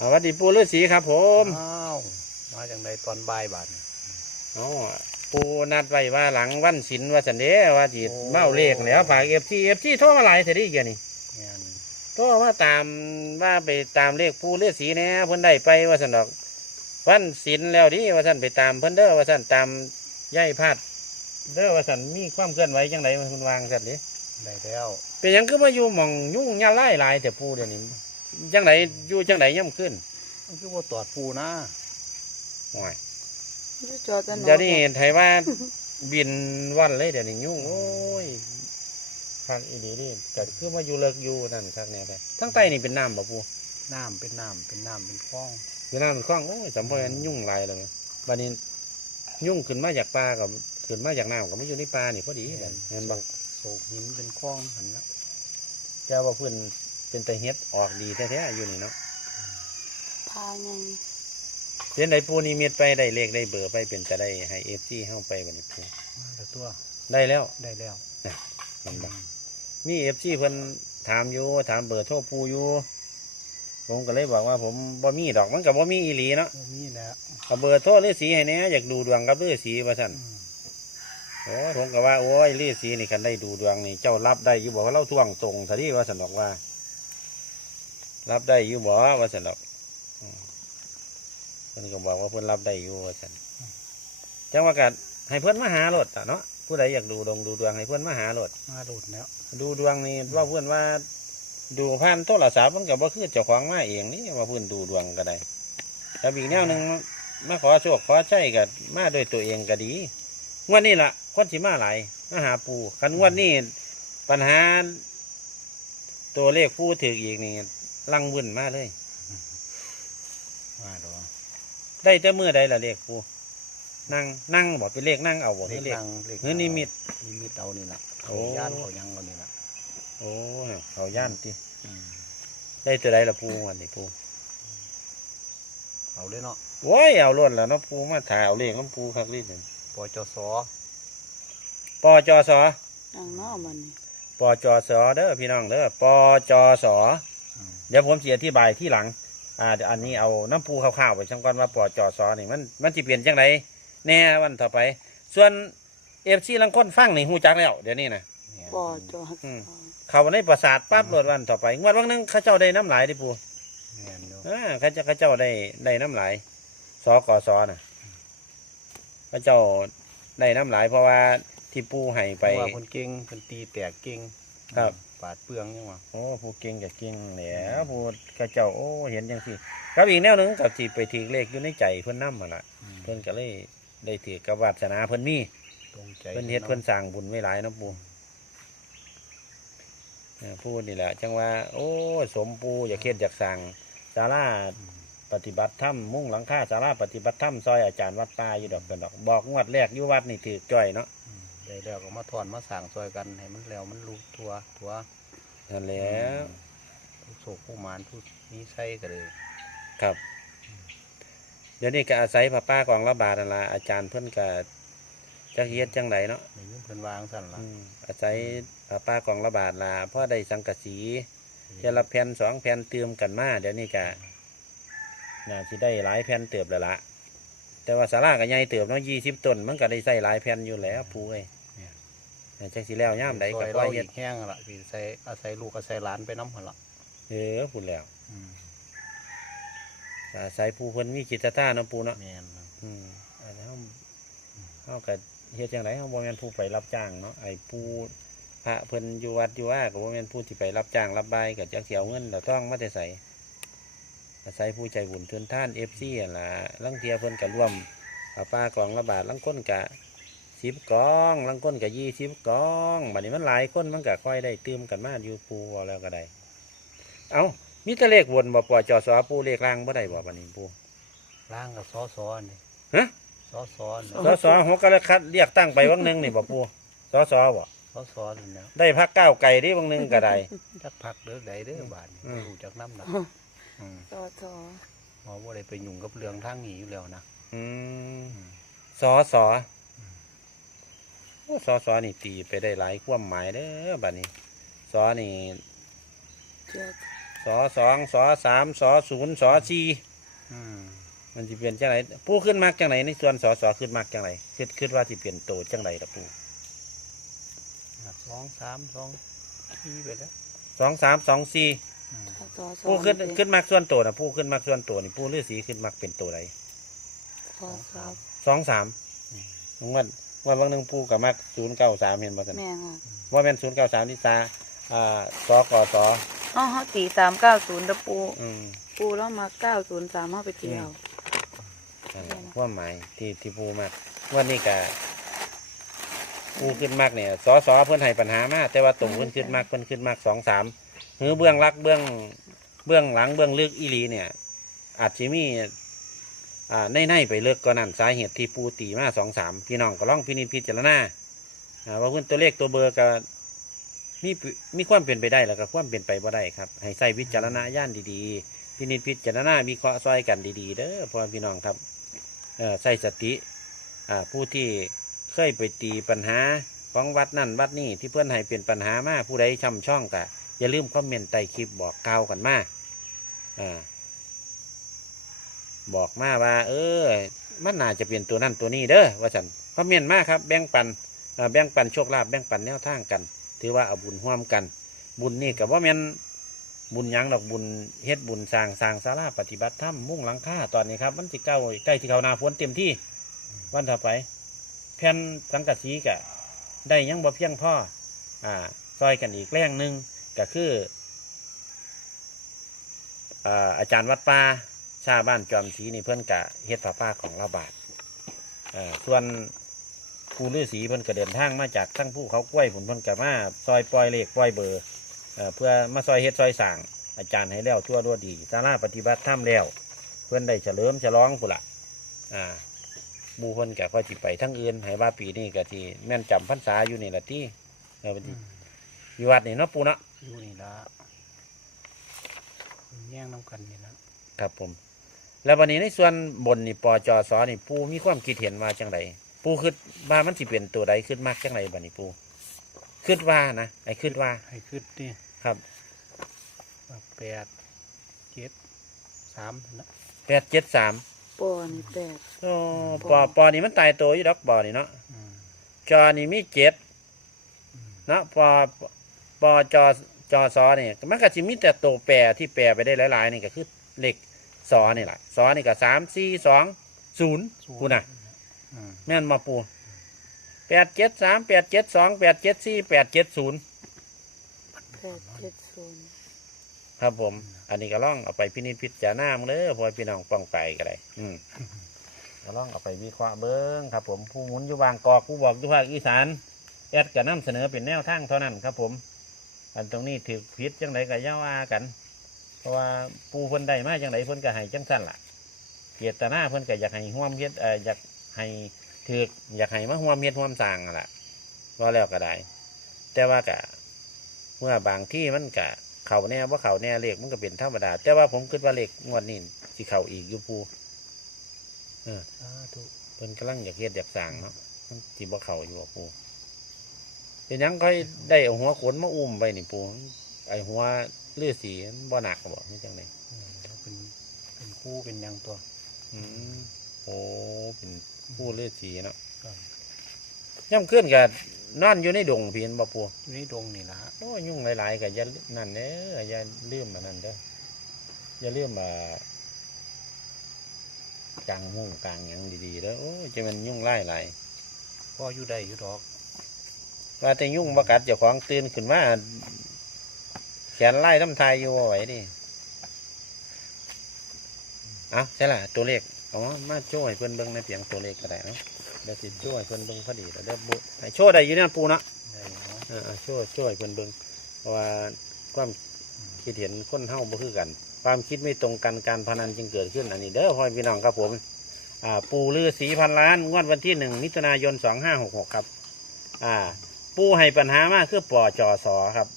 สวัสดีปูฤาษีครับ ผมอ้าวมาจังใดตอนบ่ายบาดนี้อ๋อปูนัดไว้ว่าหลังวันศิลว่าสันเดว่าจีโอ้เมาเลขแล้วฝากเอฟซีเอฟซีโทรมาหลายเสียดีเกี่ยนี่แม่นโทรมาตามว่าไปตามเลขปูฤาษีแหน่เพิ่นได้ไปว่าสันดอกวันศิลแล้วดิว่าสันไปตามเพิ่นเด้อว่าสันตามย่ายพาดเด้อว่าสันมีความเคลื่อนไหวจังไดมันคุณวางสันดิได้แล้วเป็นหยังคือมาอยู่หมองยุ่งยาไล่หลายแต่ปูเดี๋ยวนี้ จังไดอยู่จังไดย่ำขึ้นมันคือว่าตอดปูนะโอ้ยอยู่จอจะนอนเดี๋ยวนี้ไทยว่าบินวันเลยเดี๋ยวนี้ยุ่งโอ้ยคักอีดีนี่ก็คือมาอยู่เลิกอยู่นั่นคักแนวแต่ทั้งใต้นี่เป็นน้ำบ่ปูน้ำเป็นน้ำเป็นน้ำเป็นคลองเป็นน้ำเป็นคลองโอ้ยสัมพันธ์ยุ่งหลายเลยบัดนี้ยุ่งขึ้นมาจากป่ากับขึ้นมาจากน้ำกับมาอยู่ในป่านี่พอดีกันเห็นบางโศกหินเป็นคลองหันละเจ้าว่าเพื่อน เป็นตะเฮ็ดออกดีแท้ๆอยู่นี่เนาะพาไงเป็นไดปูนี่เม็ดไปได้เลขได้เบอร์ไปเป็นจะได้ให้เอฟซีเข้าไปบัดนี้ปูมาแล้วตัวได้แล้วได้แล้วมันบักมีเอฟซีเพิ่นถามอยู่ถามเบอร์โทรปูอยู่ผมก็เลยบอกว่าผมบ่มีดอกมันกับบ่มีอีหลีเนาะบ่มีแล้วเอาเบอร์โทรฤาษีให้แหน่อยากดูดวงกับฤาษีว่าซั่นอืมโอ้ผมก็ว่าโอ้ยฤาษีนี่คันได้ดูดวงนี่เจ้ารับได้อยู่บ่ว่าเราท่วงตรงซะที่ว่าซั่นดอกว่า รับได้อยู่บ่ว่าซั่นดอกอืมเพิ่นก็บอกว่าเพิ่นรับได้อยู่ว่าซั่นจังว่ากัให้เพิ่นมาหารถอะเนาะผู้ใดอยากดูดวงดูดวงให้เพิ่นมาหารถมาโดดแล้ว ดูดวงนี่ว่าเพื่อนว่า ดูผ่านโทรศัพท์มันกับว่าคือเจ้าของมาเองนี่ว่าเพื่อนดูดวงก็ได้แล้วอีกแนวหนึ่งมาขอโชคขอใช้กับมาด้วยตัวเองก็ดีงวดนี้ล่ะคนสิมาหลายมาหาปูกันงวดนี้ปัญหา ตัวเลขผู้ถืออีกนี่ ลังวุ่นมาเลย มาดอกได้แต่เมื่อใดล่ะเลขผู้นั่งนั่งบอกเป็นเลขนั่งเอาบอกเลให้ขเลขลังเลขเฮ้ยนิมิตนิมิตเอานี่ละโอ้เขาย่านเขายังเรานี่ละโอ้เขาย่านติอืมได้ตัวใดล่ะปูวันนี้ปูเอาเลยเนาะโอ้ยเอาล้วนแล้วเนาะปูมาถ่ายเอาเลขน้ำปูคักลิดนึ่งปจสปอจอสอทางนอกมันนี่ปอจอสอเด้อพี่น้องเด้อปอจอสออืม เดี๋ยวผมจะอธิบายที่หลัง อ่าเดี๋ยวอันนี้เอาน้ำปูข้าวๆไปช่างก่อนว่าปอจอสอนี่มันมันจะเปลี่ยนจังไรแน่วันต่อไป ส่วนเอฟซีลังค้นฟังนี่หูจักแล้ว เดี๋ยวนี้นะแม่นปอจออืมเขาในประสาทปั๊บโหลดวันต่อไปงวดวันหนึงเข้าเจ้าได้น้ำหลายดิปูแม่นอยู่อ่าเข้าเจ้าเข้าเจ้าได้ได้น้ำหลายสอกอสอน่ะเข้าเจ้าได้น้ำหลายเพราะว่าที่ปูให้ไปเพราะว่าคนเก่งคนตีแตกเก่งครับ ปาดเปลืองยังวะโอ้ผู้เก่งกับเก่งแหล้วผู้กระเจ้าโอ้เห็นจังสิครับอีกแนวหนึ่งกับที่ไปถือเลขอยู่ในใจเพิ่นนำมาละอืมเพิ่นก็เลยได้ถือกับวาสนาเพิ่นมีตรงใจเพิ่นเฮ็ดเพิ่นสร้างบุญไว้หลายเนาะปู่เออพูดนี่แหละ จังว่า โอ้ สมปูอยากเฮ็ดอยากสร้างศาลาอืมปฏิบัติธรรมมุ่งหลังคาศาลาปฏิบัติธรรมซอยอาจารย์วัดตาอยู่ดอกกันดอก บอกงวดแรกอยู่วัดนี่ถือจ้อยเนาะอืม ได้แล้วก็มาถอนมาสั่งซอยกันให้มันแล้วมันรู้ทัวทัวนั่นแหล้วผู้โศกผู้หมานผู้นี้ใช่ก็เลยครับ เดี๋ยวนี้ก็อาศัยพระป้ากองระบาดนั่นละอาจารย์เพิ่นก็จะเฮ็ดจังไดเนาะในยุ่งเพิ่นวางสั่นละอืมอาศัยพระป้ากองระบาดละเพราะได้สังกะสีเทยละแผ่นสองแผ่นเติมกันมาเดี๋ยวนี้ก็น่าสิได้หลายแผ่นเติบแล้วละแต่ว่าศาลาก็ใหญ่เติบเนาะยี่สิบต้นมันก็ได้ใส่หลายแผ่นอยู่แล้วปูเอ้ย จักสิแล้วย่ามใดซก็อยปล่เราอยอีเฮ็ดกแห้งละสิใส่อาศัยลูกอาศัยหลานไปน้ำหันละเออพูดแล้วอืมอาศัยผู้เพิ่นมีจิตศรัทธาเนาะปูเนาะแม่นนะอืมอันนี้เขาเขาก็เฮ็ดจังไดเขาบ่แม่นผู้ไปรับจ้างเนาะไอ้ผู้พระเพิ่นอยู่วัดอยู่ว่าก็บ่แม่นผู้ที่ไปรับจ้างรับบายก็จักสิเอาเงินแล้วต้องมาแต่ใส่อาศัยผู้ใจบุญทุนท่าน FC อั่นล่ะลังเทียเพิ่นก็ร่วมเอาปลากองละบาทลังคนก็ 10กองลังคนก็20กองบัดนี้มันหลายคนมันก็ค่อยได้ตืมกันมาอยู่ปูว่าแล้วก็ได้ เอ้ามีแต่เลขวนบ่ปอจอสอปูเลขล่างบ่ได้บ่บัดนี้ปูล่างกับซอซอนี่ฮะซอซอนี่สสหัวกระคัดเรียกตั้งไปวังหนึ่งนี่บอกปูสสบ่ซอซอนี่แล้วได้พักก้าวไก่ที่วังหนึ่งก็ได้ จักพักเด้อใดเด้อบาดนี่อืม รู้จักน้ำหนักอืมจอจอหมอว่าได้ไปยุ่งกับเรื่องทางนี้อยู่แล้วนะอืมอืมสส โอ้สสนี่ตีไปได้หลายความหมายเด้อบัดนี้สนี่เจอสสอสองสอสามสอศูนย์สอสี่อืมมันจะเปลี่ยนจังไรผู้ขึ้นมากจังไรในส่วนสอสอขึ้นมากจังไรคิดคิดว่าสิเปลี่ยนโตจังไรละผู้สองสามสองสี่ไปแล้วสองสามสองสี่อืมสอสอผู้ขึ้นเป็ขึ้นมากส่วนโตนะผู้ขึ้นมากส่วนโตนี่ผู้ฤาษีขึ้นมากเป็นโตไรสอสอสองสามว่า ว่าบางหนึ่งผู้กับมากศูนย์เก้าสามเห็นบ่สันแม่นค่ะว่าเป็นศูนย์เก้าสามที่ซาอ่าสกสอ๋อเฮาตีสามเก้าศูนย์ตะปู อืม ปูแล้วมาเก้าศูนย์สามเฮาไปตีเอา นั่นแหละความหมายที่ที่ผู้มากวันนี้ก็ผู้ขึ้นมากเนี่ยสอสอเพื่อนให้ปัญหามากแต่ว่าตรงเพื่อนขึ้นมากเพื่อนขึ้นมากสองสามหือเบื้องลักเบื้องเบื้องหลังเบื้องลึกอีหลีเนี่ย อาจจะมี อ่าในในๆไปเลิกก็นั่นสาเหตุที่ปูตีมาสองสามพี่น้องก็ล่องพินิจพิจารณาอ่าว่าเพื่อนตัวเลขตัวเบอร์ก็มีมีความเปลี่ยนไปได้แล้วก็ความเปลี่ยนไปบ่ได้ครับ ให้ใส่วิจารณญาณดีๆ พินิจพิจารณามีเคราะห์ซอยกันดีๆเด้อพ่อพี่น้องครับเออใส่สติอ่าผู้ที่เคยไปตีปัญหาของวัดนั่นวัดนี่ที่เพื่อนให้เป็นปัญหามากผู้ใดช่ำช่องกะอย่าลืมคอมเมนต์ใต้คลิปบอกกล่าวกันมาอ่า บอกมาว่า เออ มันน่าจะเปลี่ยนตัวนั่นตัวนี้เด้อว่าฉันคอมเมนต์มาครับ แบ่งปันแบ่งปันโชคลาภแบ่งปันแนวทางกัน ถือว่าเอาบุญร่วมกัน บุญนี่กับว่าแม่นบุญยังดอกบุญเฮ็ดบุญสร้างสร้างศาลาปฏิบัติธรรมมุ่งหลังคาตอนนี้ครับมันสิเก้าใกล้ที่เขานาฝนเต็มที่ วันต่อไปแผ่นสังกะสีกะ ได้ยังบ่เพียงพ่ออ่า ซอยกันอีกแรงหนึ่งก็คืออ่าอาจารย์วัดป่า ชาบ้านจอมศรีนี่เพื่อนกะเฮ็ดผ้าป่าของระบาดอ่าส่วนผู้ฤาษีเพิ่นก็เดินทางมาจากทั้งผู้เขากล้วยผลเพิ่นกะมาซอยปล่อยเลขปล่อยเบอร์เอ่อเพื่อมาซอยเฮ็ดซอยสั่งอาจารย์ให้แล้วทั่วรั่วดีสาราปฏิบัติธรรมแล้ว เพื่อนได้เฉลิมฉลองพุ่นละอ่าหมู่เพิ่นก็ค่อยสิไปทั้งอื่นให้ว่าปีนี้ก็สิแม่นจำพรรษาอยู่นี่ละที่เอออืมอยู่วัดนี่เนาะปูเนาะอยู่นี่ละแย่งน้ำกันนี่ละครับผม แล้ววันนี้ในส่วนบนนี่ปอจอสอนี่ปูมีความคิดเห็นว่าจังไดปูคิดว่ามันสิเป็นตัวใดขึ้นมากจังไดบัดนี้ปูคิดว่านะไอ้คิดว่าให้ขึ้นนี่ครับว่าแปดเจ็ดสามนะแปดเจ็ดสามปอนี่แปดโอ้ปอปอนี่มันตายตัวอยู่ดอกปอนี่เนาะอืมจอนี่มีเจ็ดอืมเนาะปอปอจอจอซอนี่มันก็จะมีแต่ตัวแปรที่แปรไปได้หลายๆนี่ก็คือเลข ซอนี่แหละซอนี่ก็สามสี่สองศูนย์ปูน่ะอืมแม่นมาปูแปดเจ็ดสามแปดเจ็ดสองแปดเจ็ดสี่แปดเจ็ดศูนย์แปดเจ็ดศูนย์ครับผม อันนี้ก็ล่องเอาไปพินิจพิจารณามึงเลยพอพี่น้องป้องไปก็ได้อืมก็ล่องเอาไปวิเคราะห์เบิ้งครับ ผมผู้หมุนอยู่บางกอกผู้บอกอยู่ภาคอีสานแอดก็นำเสนอเป็นแนวทางเท่านั้นครับ ผม อันตรงนี้ถือผิดจังไดก็อย่าว่ากันเพ ราะว่าปูเพิ่นได้มาจังไดเพิ่นก็ให้จังสั้นล่ะเจตนาเพิ่นก็อยากให้ห่วมเฮ็ดเอ่ออยากให้ถืออยากให้มาห่วมเฮ็ดห่วมสร้างนั่นล่ะว่าแล้วก็ได้ แต่ว่าก็เมื่อบางที่มันก็เข่าแน่ว่าเข่าแน่เลขมันก็เป็นธรรมดา แต่ว่าผมคิดว่าเลขงวดนี้สิเข่าอีกอยู่ปูสาธุเพิ่นกำลังอยากเฮ็ดอยากสร้างเนาะมันสิบ่เข่าอยู่บ่ปูเป็นหยังค่อยได้เอาหัวขนมาอุ้มไปนี่ปูไอหัว เลือดสีมันบ่หนักบ่นี่จังไดอืมแล้วเป็นเป็นคู่เป็นหยังตัวอืมโอ้เป็นผู้เลือดสีเนาะก็ย่ำขึ้นกับนอนอยู่ในดงเพียนบ่ปูอยู่ในดงนี่ละโอ้ยุ่งหลายๆกับอย่านั่นเด้ออย่าลืมอันนั้นเด้ออย่าลืมอ่ากลางมุ่งกลางหยังดีๆเด้อโอ้ยจะมันยุ่งไล่หลายพ่ออยู่ได้อยู่ดอกว่าแต่ยุ่งบ่กัดเจ้าของตื่นขึ้นมา แขนไล่ทำทายอยู่ไหวดิเอาใช่ล่ะตัวเลขอ๋อมาช่วยเพื่อนเบิ่งในเพียงตัวเลขก็ได้เนาะเดี๋ยวสิช่วยเพื่อนเบิ่งพอดีแล้วเดี๋ยวบุให้ช่วยได้อยู่เนี่ยปูนะได้เนาะเอช่วยช่วยเพื่อนเบิ่งเพราะว่าความคิดเห็นคนเฮาบ่คือกัน ความคิดไม่ตรงกันการพนันจึงเกิดขึ้นอันนี้เด้อพ่อพี่น้องครับผมอ่าปูลือสีพันล้านงวดวันที่หนึ่งมิถุนายนสองห้าหกหกครับ อ่า ปูให้ปัญหามากคือปอจอสอครับ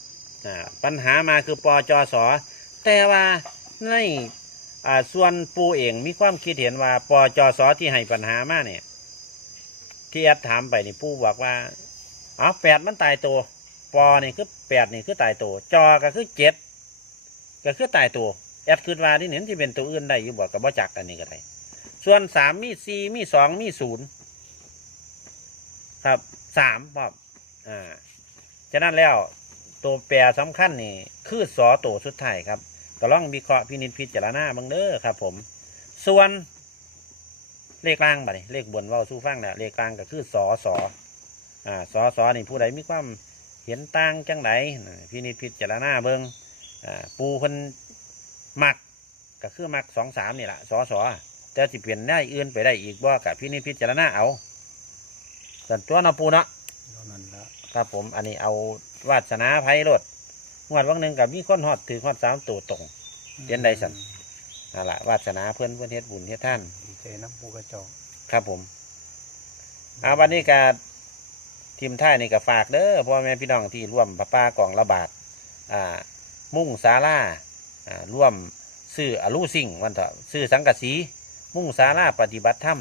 ปัญหามาคือปอจอสอแต่ว่าในส่วนปูเองมีความคิดเห็นว่าปอจอสอที่ให้ปัญหามาเนี่ย ที่แอดถามไปนี่ปูบอกว่าอ๋อแปดมันตายตัวปอนี่คือแปดนี่คือตายตัวจอก็คือเจ็ดก็คือตายตัวแอดคืดว่าที่เห็นที่เป็นตัวอื่นได้อยู่บ่กับบ่จักอันนี้ก็ได้ส่วนสามมีสี่มีสองมีศูนย์ครับสามครับอ่าฉะนั้นแล้ว ตัวแปรสำคัญนี่ คือสอตัวสุดท้ายครับก็ลองวิเคราะห์พินิจพิจารณาเบังเด้อครับ ผม ส่วน เลขกลางบัดนี้เลขบนเว่าสู้ฟังเนี่ยเลขกลางก็คือสอสออ่าสอสอนี่ผู้ใดมีความเห็นต่างจังไดน่ะพินิจพิจารณาเบิงอ่าปูเพิ่นมักก็คือมักสองสามนี่แหละสอสอแต่สิเปลี่ยนได้อื่นไปได้อีกบ่กับพินิจพิจารณาเอาส่วนตัวเนาะปูเนาะเท่านั้นละครับผมอันนี้เอา วาสนาไพ่รถงวดวังหนึ่งกับมีคนฮอดถือฮอดสามตัวตรงเป็นไดสั่นนั่นละวาสนาเพื่อนเพื่อนเฮ็ดบุญเฮ็ดท่านดีใจน้ำปูกระจอกครับผมเอาวันนี้กาทีมท่ายนี่ก็ฝากเด้อพ่อแม่พี่น้องที่ร่วมประปากล่องระบาดอ่ามุ่งสาราอ่าร่วมซื้ออลูสิ่งวันเถอะซื้อสังกะสี มุ่งสาราปฏิบัติธรรม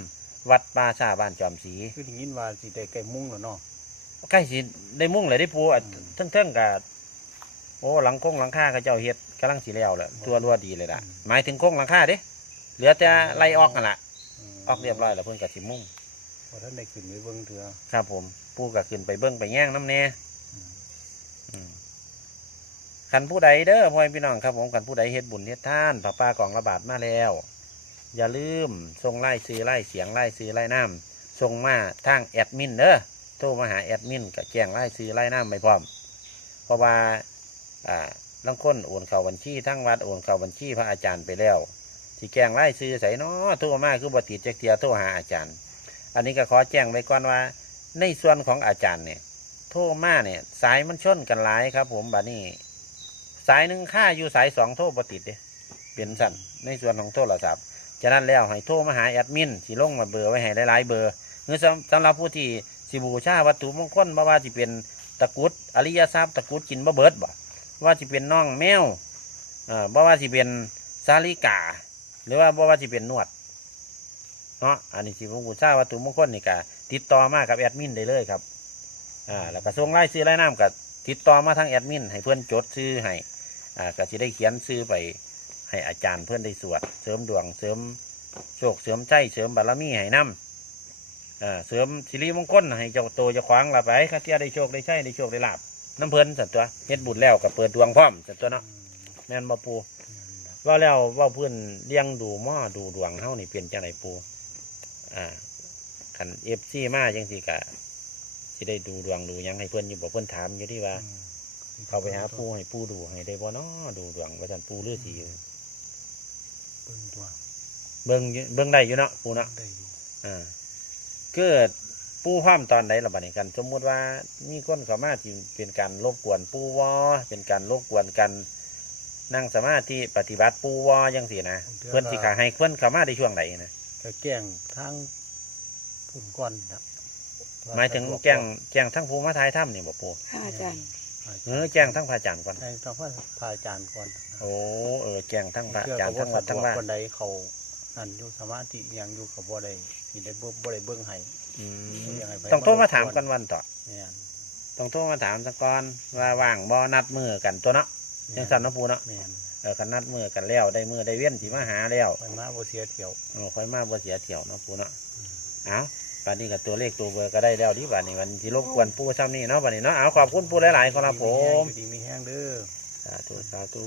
วัดป่าชาบ้านจอมสีคือได้ยินว่าสิได้ไก่มุ้งแล้วเนาะ ใกล้สิได้มุ่งเลยได้ปูอะอืมเทิงๆกับโอ้หลังโค้งหลังคาเขาเจ้าเฮ็ดกำลังสีแล้วแหละตัวรัวดีเลยล่ะอืมหมายถึงโค้งหลังคาเด้เหลือแต่ไล่ออกกันละมออกเรียบร้อยแล้วเพิ่นกับสิมุ่งพอท่านได้ขึ้นไปเบิ่งเถื่อครับ ผมปูก็ขึ้นไปเบิ้งไปแย่งน้ำแน่อืมอืมคันผู้ใดเด้อพ่อแม่พี่น้องครับผมคันผู้ใดเฮ็ดบุญเฮ็ดท่านป้าป้ากล่องระบาดมาแล้ว อย่าลืมส่งไล่ซื้อไล่เสียงไล่ซื้อไล่น้ำส่งมาทางแอดมินเด้อ โทรมาหาแอดมินกับแจ้งไล่ซื้อไล่น้ำไปพร้อม เพราะว่าอ่าลังค้นโอนเข้าบัญชีทั้งวัดโอนเข้าบัญชีพระอาจารย์ไปแล้วที่แจ้งไล่ซื้อใส่นาะโทรมาคือบัติดจักเทียโทรหาอาจารย์ อันนี้ก็ขอแจ้งไว้ก่อนว่า ในส่วนของอาจารย์เนี่ยโทรมาเนี่ยสายมันชนกันหลายครับ ผมบัดนี้ สายหนึ่งค่าอยู่สายสองโทรปติดเด้เป็นสั่นในส่วนของโทรศัพท์ฉะนั้นแล้วให้โทรมาหาแอดมินสิลงมาเบอร์ไว้ให้หลายๆเบอร์หรือสำหรับผู้ที่ สิบูชาวัตถุมงคลบ่ว่าสิเป็นตะกุดอริยทรัพย์ตะกุดกินบ่เบิดบ่ว่าสิเป็นน่องแมวเอ่อบ่ว่าสิเป็นสาลิกา หรือว่าบ่ว่าสิเป็นนวดเนาะอันนี้สิบูชาวัตถุมงคลนี่ก็ติดต่อมากับแอดมินได้เลยครับอ่าแล้วก็ส่งไล่ซื้อไล่น้ำกับติดต่อมาทางแอดมินให้เพื่อนจดซื้อให้อ่าก็จะได้เขียนซื้อไปให้อาจารย์เพื่อนได้สวด เสริมดวงเสริมโชคเสริมใจเสริมบารมีให้น้ำ อ่าเสริมสิริมงคลให้เจ้าโตเจ้าขวางละไปข้าเทียได้โชคได้ใช่ได้โชคได้ลาบน้ำเพิ่นสัตว์ตัวเฮ็ดบุญแล้วก็เปิดดวงพร้อมสัตว์ตัวเนาะอืมแม่นบ่ปูนั่นล่ะว่าแล้วว่าเพื่อนเลี้ยงดูหม้อดูดวงเฮานี่เปลี่ยนจังไดปูอ่าคันเอฟซีมาจังสิกะสิได้ดูดวงดูหยังให้เพื่อนอยู่บอกเพื่อนถามอยู่ที่ว่าอืมเขาไปหาปูให้ปูดูให้ได้บ่เนาะดูดวงว่าจันปูฤาษีเบิ่งตัวเบิ่งอยู่เบิ่งได้อยู่เนาะปูเนาะได้อยู่อ่า เกิดปูความตอนใดละบัดนี้กัน สมมุติว่ามีคนเข้ามาที่เป็นการรบกวนปูวอเป็นการรบกวนกันนั่งสมาธิปฏิบัติปูวอยังสินะเพื่อนสิขาให้เพื่อนเข้ามาในช่วงไหนนะก็แกล้งทางพุ่นก้อนครับหมายถึงแจ้งแจ้งทั้งภูมาทายถ้ำนี่บ่ปูค่ะอาจารย์เออแจ้งทั้งพระอาจารย์ก่อนแจ้งทั้งพระพระอาจารย์ก่อนโอ้เออแจ้งทั้งพระอาเชื่อจารกัย์บทั้ว่างวัดทั้งบ้านคนใดเขา นั่นอยู่สมาธิอิหยังอยู่กับบ่ได้สิได้เบิ่งบ่ได้เบิ่งให้อืมยังไงไปต้องโทรมาถามกันวันต่อเนี่ยต้องโทรมาถามสักก่อนว่าว่างบ่นัดมือกันตัวเนาะยังสั่นเนาะปูเนาะแม่นเออกันนัดมือกันแล้วได้มือได้เว้นสิมาหาแล้วไปมาบ่เสียเที่ยว เออค่อยมาบ่เสียเที่ยวเนาะปูเนาะเอาบัดนี้กับตัวเลขตัวเบอร์ก็ได้แล้วดิบัดนี้วันที่รบกวนปูซ้ำนี่เนาะบัดนี้เนาะเอาขอบคุณปูหลายๆครับผม อยู่ดีมีแห้งเด้อ สาธุสาธุ